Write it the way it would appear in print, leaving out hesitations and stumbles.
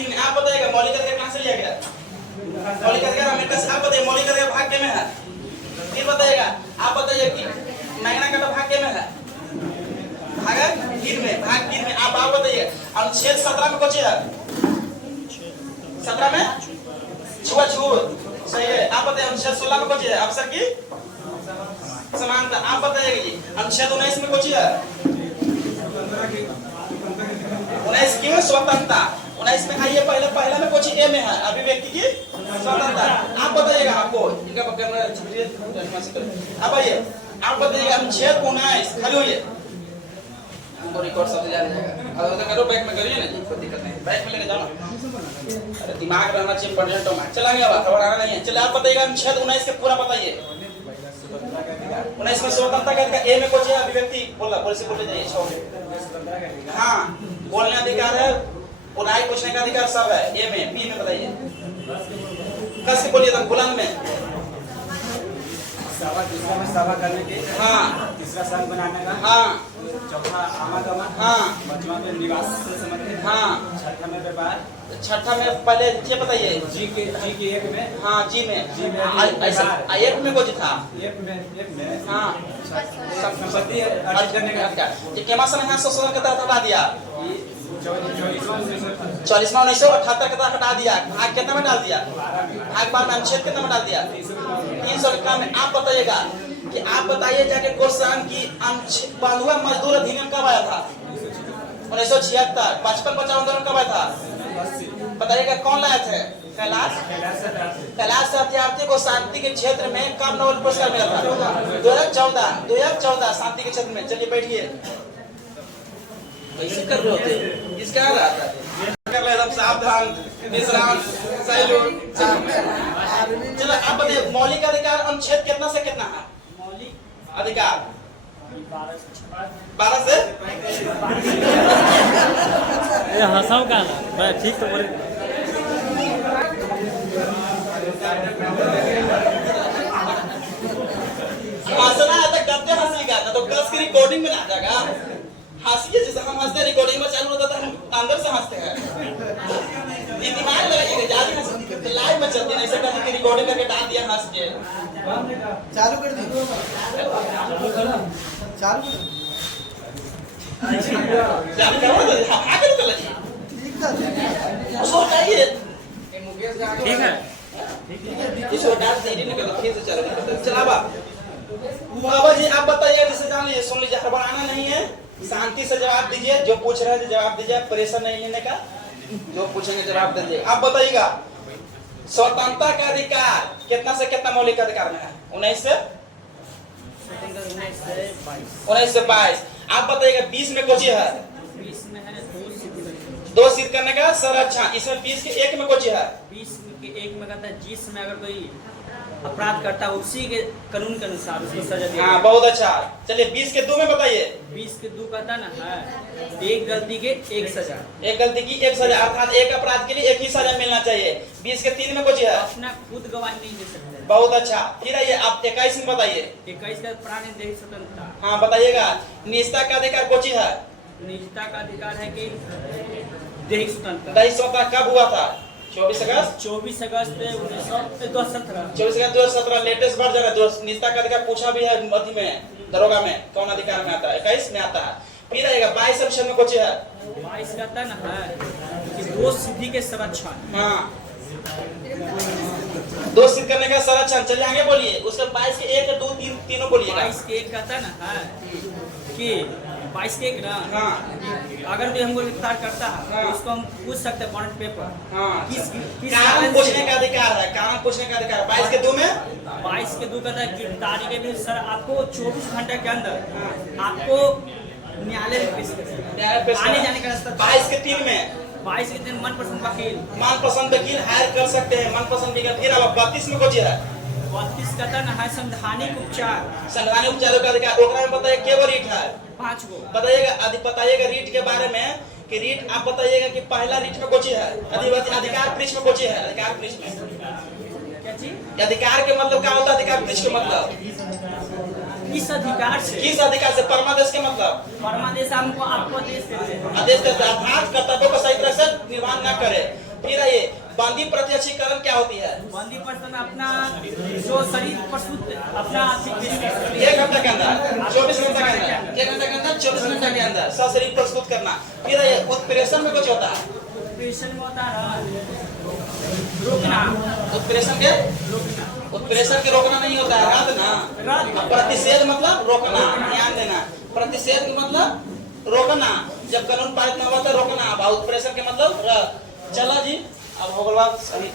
3 में आप बताइएगा मौलिक अधिकार कहां से लिया गया? मौलिक अधिकार अमेरिका से। आप बताइए मौलिक अधिकार भाग के में है? फिर बताइएगा आप बताइए कि मैग्ना कार्टा भाग के में है? भाग 3 में, भाग 3 में। आप बताइए अनुच्छेद 17 में कौन है? 17 में छुआछूत सही है। आप बताइए अनुच्छेद 16 में कौन है? अवसर की समानता। आप बताइएगा जी अनुच्छेद 19 में कौन है? 19 की में स्वतंत्रता। 19 में आइए पहला में कौन ए में है? अभिव्यक्ति की स्वतंत्रता। आप बताइएगा आपको इनका पकड़ना अब आइए आप बताइएगा अनुच्छेद 19 खाली हुई है हमको रिकॉर्ड सब जा जाएगा। अब तो करो बैक में करिए ना जी, कोई दिक्कत नहीं, बैक में लेके जाओ ना। अरे दिमाग रहना चाहिए पढ़ने तो में चला गया बात घबराना नहीं है। चलिए आप बताइएगा अनुच्छेद 19 के पूरा बताइए। 19 में स्वतंत्रता का अधिकार। ए में कौन है? अभिव्यक्ति बोल से बोले जाइए। हाँ बोलने अधिकार है, बुराई पूछने का अधिकार सब है ए में। बी में बताइए कस के बोलिए तो बुलंद में। दूसरा में सभा करने के। हाँ तीसरा संघ बनाने का। हाँ चौथा आवागमन। हाँ पांचवा में निवास से संबंधित। हाँ छठा में व्यापार। छठा में पहले ये बताइए जी के एक में। हाँ जी में ऐसा एक में कुछ था। एक में हाँ संपत्ति अर्जित करने का अधिकार। ये केमा समय यहाँ संशोधन के तहत हटा दिया? 44वां 1978 के तहत हटा दिया। भाग कितना में डाल दिया? भाग 12 में अनुच्छेद कितना में डाल दिया? 300 में। आप बताइएगा कि आप बताइए जाके क्वेश्चन की बंधुआ मजदूर अधिनियम कब आया था? 1976। 55 आंदोलन कब आया था? बताइएगा कौन लाए थे? कैलाश सत्यार्थी को शांति के क्षेत्र में कब नोबेल पुरस्कार मिला था? 2014 शांति के क्षेत्र में। चलिए बैठिए। कैसे कर रहे होते? इसका रहा था कर ले एकदम सावधान विश्राम सैल्यूट। चलो आप बताइए मौलिक अधिकार अनुच्छेद कितना से कितना है? मौलिक अधिकार 12 से ये हंसाओ का ना मैं ठीक तो बोले। हंसना है तो गद्दे हंसीगा ना तो कस की रिकॉर्डिंग में ना आ जाएगा। हंसिए जैसे हम हंसते रिकॉर्डिंग में चालू होता था हम अंदर से हंसते हैं। ये दिमाग लगाइएगा ज्यादा हंस लाइव में चलते नहीं सकता कि रिकॉर्डिंग करके डाल दिया हंस के। चालू कर दी चालू चालू करो तो आगे तो लगी ठीक था उसको हटाइए। ठीक है इसको डाल दीजिए ना कर फिर से चालू करते चला बाबा जी आप बताइए जैसे जान लीजिए सुन लीजिए हड़बड़ाना नहीं है, शांति से जवाब दीजिए। जो पूछ रहे हैं जवाब दीजिए, प्रेशर नहीं लेने का। जो पूछेंगे जवाब दीजिए। आप बताइएगा स्वतंत्रता का अधिकार कितना से कितना मौलिक अधिकार में है? 19 से 22। आप बताइएगा 20 में कोची है? 20 में है 2 सिद्ध करने का संरक्षण। इसमें 20 के 1 में कोची है? 20 के 1 में कहता है जिसमें अगर कोई अपराध करता है उसी के कानून के अनुसार उसको सजा दी। हाँ बहुत अच्छा। चलिए 20 के 2 में बताइए। 20 के 2 कहता ना है एक गलती के एक सजा। एक गलती की एक सजा अर्थात एक अपराध के लिए एक ही सजा मिलना चाहिए। 20 के 3 में कुछ है? अपना खुद गवाही नहीं दे सकते। बहुत अच्छा। फिर आइए आप 21 में बताइए। 21 का प्राणदेह स्वतंत्रता। हाँ बताइएगा निजता का अधिकार कोची है? निजता का अधिकार है कि दैहिक स्वतंत्रता। दैहिक स्वतंत्रता कब हुआ था? 24 अगस्त 24 अगस्त 1917। 24 अगस्त 2017 लेटेस्ट वर्जन है। निजता का अधिकार पूछा भी है मध्य में दरोगा में कौन अधिकार में आता है? 21 में आता है। फिर आएगा 22 ऑप्शन में कुछ है? 22 कहता ना है कि दोष सिद्धि के संरक्षण। हाँ 2 सिद्ध करने का संरक्षण। चलिए आगे बोलिए। उसके 22 के 1 2 3 तीनों बोलिएगा। 22 के 1 कहता ना है कि 22 के 1 ना हाँ अगर कोई हमको गिरफ्तार करता है हाँ। तो उसको हम पूछ सकते हैं वारंट पेपर। हाँ किस कारण पूछने का अधिकार है। कारण पूछने का अधिकार 22 के 2 में 22 के 2 कहता है गिरफ्तारी के भी सर आपको 24 घंटे के अंदर आपको न्यायालय में पेश कर आने जाने का रास्ता। 22 के 3 में 22 के दिन मनपसंद वकील वकील हायर कर सकते हैं। मनपसंद वकील। फिर अब 32 में कुछ है? 32 कहता ना है संवैधानिक उपचार। संवैधानिक उपचारों का अधिकार। ओकरा में बताइए केवल रीट है? 5 गो बताइएगा बताइएगा रीट के बारे में कि रीट आप बताइएगा कि पहला रीट में कोची है? अधिकार पृष्ठ में कोची है? अधिकार पृष्ठ में क्या चीज? अधिकार के मतलब क्या होता है? अधिकार पृष्ठ के मतलब किस अधिकार से? किस अधिकार से? परमादेश के मतलब परमादेश हमको आपको आदेश देते हैं। आदेश देता है अर्थात कर्तव्यों को सही तरह से निर्वहन न करे। फिर आइए बंदी प्रत्यक्षीकरण क्या होती है? बंदी पर्सन अपना जो शरीर प्रस्तुत अपना 1 घंटा के अंदर 24 घंटा के अंदर 1 घंटा के अंदर 24 घंटा के अंदर सशरीर प्रस्तुत करना। फिर आइए उत्प्रेषण में कुछ होता है। ऑपरेशन में होता है रोकना, उत्प्रेषण के रोकना नहीं होता है, रद्द ना। प्रतिषेध मतलब रोकना, ध्यान देना। प्रतिषेध का मतलब रोकना, जब कानून पारित न हुआ तो रोकना। अब उत्प्रेषण के मतलब रद्द। चला जी, अब हो गया सही।